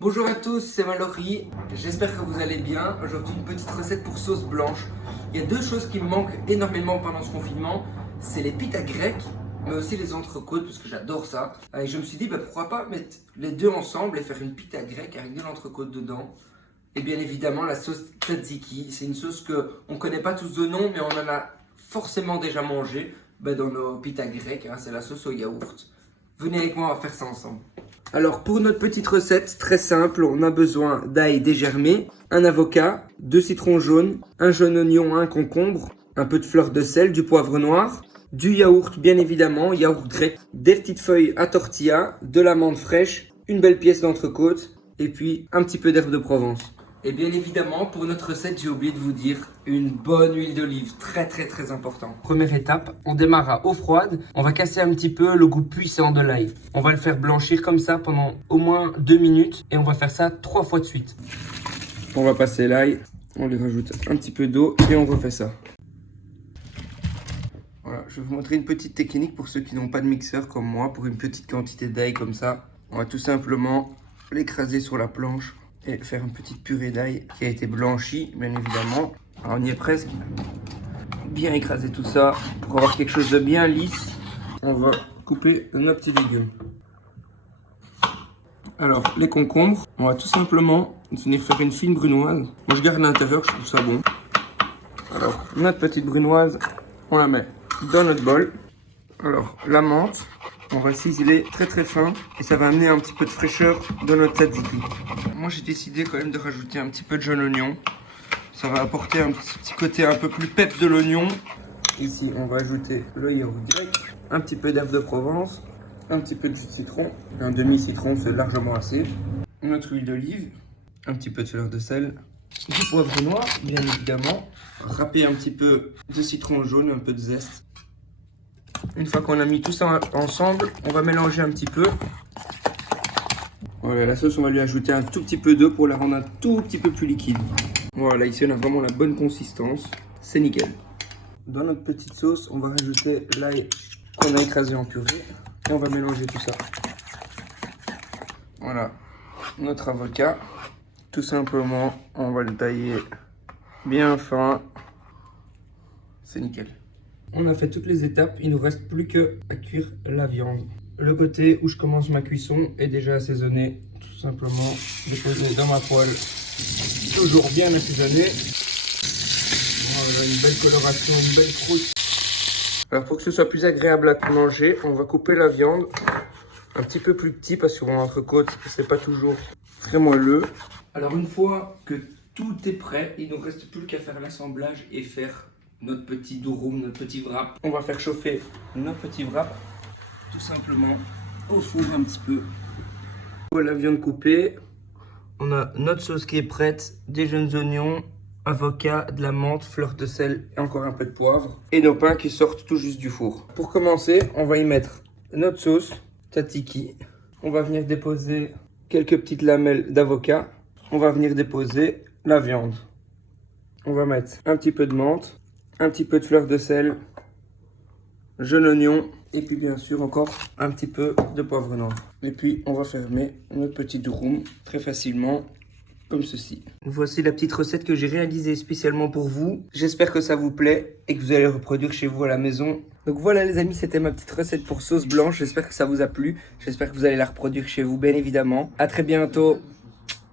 Bonjour à tous, c'est Mallory, j'espère que vous allez bien. Aujourd'hui une petite recette pour sauce blanche. Il y a deux choses qui me manquent énormément pendant ce confinement, c'est les pitas grecques, mais aussi les entrecôtes parce que j'adore ça. Et je me suis dit pourquoi pas mettre les deux ensemble et faire une pita grecque avec de l'entrecôte dedans. Et bien évidemment la sauce tzatziki, c'est une sauce qu'on ne connaît pas tous de nom mais on en a forcément déjà mangé dans nos pitas grecques, c'est la sauce au yaourt. Venez avec moi, on va faire ça ensemble. Alors pour notre petite recette, très simple, on a besoin d'ail dégermé, un avocat, 2 citrons jaunes, un jaune oignon, un concombre, un peu de fleur de sel, du poivre noir, du yaourt bien évidemment, yaourt grec, des petites feuilles à tortilla, de l'amande fraîche, une belle pièce d'entrecôte et puis un petit peu d'herbe de Provence. Et bien évidemment, pour notre recette, j'ai oublié de vous dire, une bonne huile d'olive, très important. Première étape, on démarre à eau froide, on va casser un petit peu le goût puissant de l'ail. On va le faire blanchir comme ça pendant au moins 2 minutes et on va faire ça 3 fois de suite. On va passer l'ail, on lui rajoute un petit peu d'eau et on refait ça. Voilà, je vais vous montrer une petite technique pour ceux qui n'ont pas de mixeur comme moi, pour une petite quantité d'ail comme ça. On va tout simplement l'écraser sur la planche et faire une petite purée d'ail qui a été blanchie, bien évidemment. Alors, on y est presque. Bien écraser tout ça pour avoir quelque chose de bien lisse. On va couper nos petits légumes. Alors, les concombres, on va tout simplement venir faire une fine brunoise. Moi, je garde l'intérieur, je trouve ça bon. Alors, notre petite brunoise, on la met dans notre bol. Alors, la menthe, on va ciseler très fin et ça va amener un petit peu de fraîcheur dans notre tzatziki. Moi j'ai décidé quand même de rajouter un petit peu de jaune oignon. Ça va apporter un petit côté un peu plus peps de l'oignon. Ici on va ajouter le yaourt grec, un petit peu d'herbe de Provence, un petit peu de jus de citron, un demi-citron c'est largement assez. Notre huile d'olive, un petit peu de fleur de sel, du poivre noir bien évidemment, râper un petit peu de citron jaune, un peu de zeste. Une fois qu'on a mis tout ça ensemble, on va mélanger un petit peu. Voilà, la sauce, on va lui ajouter un tout petit peu d'eau pour la rendre un tout petit peu plus liquide. Voilà, ici on a vraiment la bonne consistance. C'est nickel. Dans notre petite sauce, on va rajouter l'ail qu'on a écrasé en purée. Et on va mélanger tout ça. Voilà, notre avocat. Tout simplement, on va le tailler bien fin. C'est nickel. On a fait toutes les étapes, il ne nous reste plus qu'à cuire la viande. Le côté où je commence ma cuisson est déjà assaisonné, tout simplement déposé dans ma poêle, toujours bien assaisonné. Voilà, une belle coloration, une belle croûte. Alors pour que ce soit plus agréable à manger, on va couper la viande un petit peu plus petit parce que mon entrecôte, c'est pas toujours très moelleux. Alors une fois que tout est prêt, il ne nous reste plus qu'à faire l'assemblage et faire notre petit durum, notre petit wrap. On va faire chauffer notre petit wrap tout simplement au four un petit peu. Voilà la viande coupée. On a notre sauce qui est prête, des jaunes oignons, avocat, de la menthe, fleur de sel et encore un peu de poivre. Et nos pains qui sortent tout juste du four. Pour commencer, on va y mettre notre sauce tzatziki. On va venir déposer quelques petites lamelles d'avocat. On va venir déposer la viande. On va mettre un petit peu de menthe, un petit peu de fleur de sel, jaune oignon et puis bien sûr encore un petit peu de poivre noir. Et puis on va fermer notre petit durum très facilement comme ceci. Voici la petite recette que j'ai réalisée spécialement pour vous. J'espère que ça vous plaît et que vous allez reproduire chez vous à la maison. Donc voilà les amis, c'était ma petite recette pour sauce blanche. J'espère que ça vous a plu. J'espère que vous allez la reproduire chez vous bien évidemment. À très bientôt.